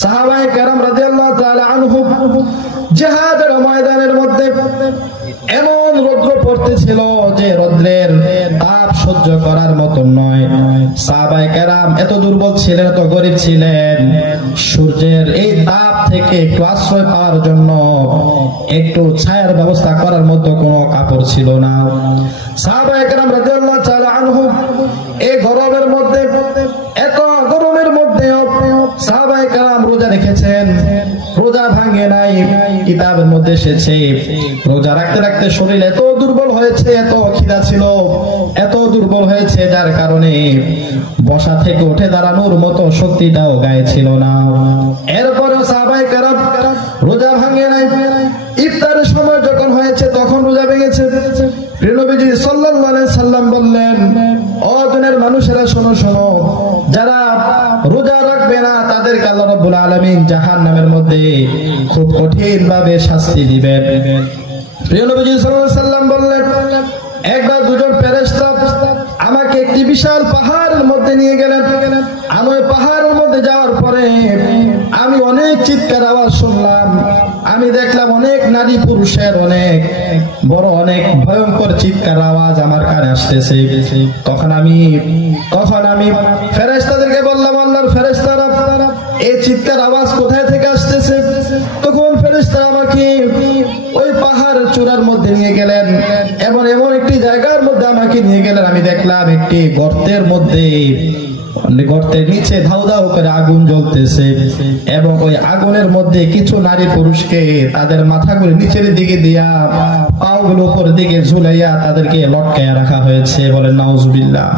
সাহাবায়ে কেরাম রাদিয়াল্লাহু তাআলা আনহুম জিহাদের ময়দানের মধ্যে এমন রৌদ্র পড়তেছিল যে রৌদ্রের তাপ সহ্য করার মতো নয়। সাহাবায়ে কেরাম এত দুর্বল ছিলেন, এত গরীব ছিলেন, সূর্যের এই তাপ থেকে একটু আশ্রয় পাওয়ার জন্য একটু ছায়ার ব্যবস্থা করার মতো কোনো কাপড় ছিল না। সাহাবায়ে কেরাম রাদিয়াল্লাহু তাআলা আনহুম এই গরমের মধ্যে, এত গরমের মধ্যেও সাহাবায়ে কেরাম রোজা রেখেছেন, রোজা ভাঙে নাই। কিতাবের মধ্যে এসেছে রোজা রাখতে রাখতে শরীর এত দুর্বল হয়েছে, এত খিদা ছিল, এত দুর্বল হয়েছে যার কারণে বসা থেকে উঠে দাঁড়ানোর মতো শক্তিটাও গায়ে ছিল না। এরপরেও সাহাবায়ে কেরাম রোজা ভাঙে নাই। ইফতারের সময় যখন হয়েছে তখন রোজা ভেঙেছে। প্রিয় নবীজি সাল্লাল্লাহু আলাইহি সাল্লাম বললেন, ও দুনিয়ার মানুষেরা শোনো শোনো, যারা রোজা রাখবে না তাদেরকে আল্লাহ রাব্বুল আলামিন জাহান্নামের মধ্যে খুব কঠিন ভাবে শাস্তি দিবেন। প্রিয় নবীজি সাল্লাল্লাহু আলাইহি সাল্লাম বললেন, একবার দুজন ফেরেশতা আমাকে একটি বিশাল পাহাড়ের মধ্যে নিয়ে গেলেন। আমি ওই পাহাড়ের মধ্যে যাওয়ার পরে আমি অনেক চিৎকার আওয়াজ শুনলাম। আমি দেখলাম অনেক নারী পুরুষের অনেক বড়, অনেক ভয়ঙ্কর চিৎকার আওয়াজ আমার কানে আসতেছে। তখন আমি ফেরেশতাদেরকে বললাম, আল্লাহর ফেরেশতারা, এই চিৎকার আওয়াজ কোথায় থেকে আসতেছে? তখন ফেরেশতারা আমাকে ওই পাহাড়ের চূড়ার মধ্যে নিয়ে গেলেন এবং এমন একটি জায়গার মধ্যে আমাকে নিয়ে গেলেন। আমি দেখলাম একটি গর্তের মধ্যে, গর্তের নিচে ধাউ ধাউ করে আগুন জ্বলতেছে এবং ওই আগুনের মধ্যে কিছু নারী পুরুষকে তাদের মাথাগুলো নিচের দিকে দিয়া পাগুলো উপরের দিকে ঝুলাইয়া তাদেরকে লটকায়া রাখা হয়েছে। বলেন নাউজুবিল্লাহ।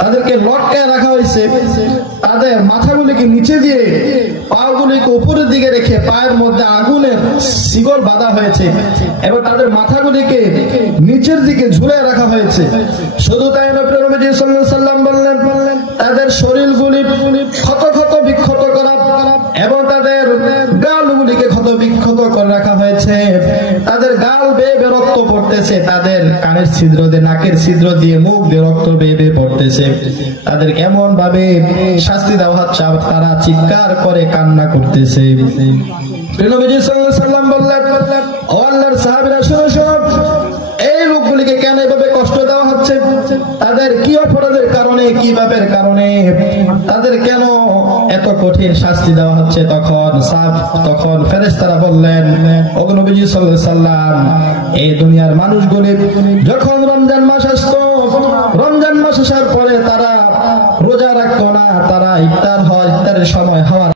তাদেরকে লটকায়া রাখা হয়েছে, তাদের মাথাগুলিকে নিচে দিয়ে পাগুলিকে উপরের দিকে রেখে পায়ের মধ্যে আগুনের শিকল বাঁধা হয়েছে এবং তাদের মাথাগুলিকে নিচের দিকে ঝুলিয়ে রাখা হয়েছে। শুধু তাই নয়, নবী সাল্লাল্লাহু আলাইহি সাল্লাম বললেন, তাদের শরীরগুলি ক্ষত ক্ষত বিক্ষত করা এবং তাদের গালগুলিকে ক্ষত বিক্ষত করে রাখা হয়েছে। তাদের গাল বেয়ে বেয়ে রক্ত পড়তেছে, তাদের কানের ছিদ্র দিয়ে, নাকের ছিদ্র দিয়ে, মুখ দিয়ে রক্ত বেয়ে বেয়ে পড়তেছে। তাদের এমন ভাবে শাস্তি দেওয়া হচ্ছে, তারা চিৎকার করে কান্না করতেছে। নবী সাল্লাল্লাহু আলাইহি সাল্লাম বললেন, ও আল্লাহর সাহাবীরা শোনো শোনো, এই লোকগুলিকে কেন এভাবে কষ্ট দেওয়া হচ্ছে? তাদের কি অপরাধের কারণে, কি পাপের কারণে তাদের কেন এত কঠিন শাস্তি দেওয়া হচ্ছে? তখন ফেরেশতারা বললেন, ও নবীজি সাল্লাল্লাহু আলাইহি সাল্লাম, এই দুনিয়ার মানুষগুলি যখন রমজান মাস আসতো, রমজান মাস আসার পরে তারা রোজা রাখতো না, তারা ইফতারের সময় হওয়ার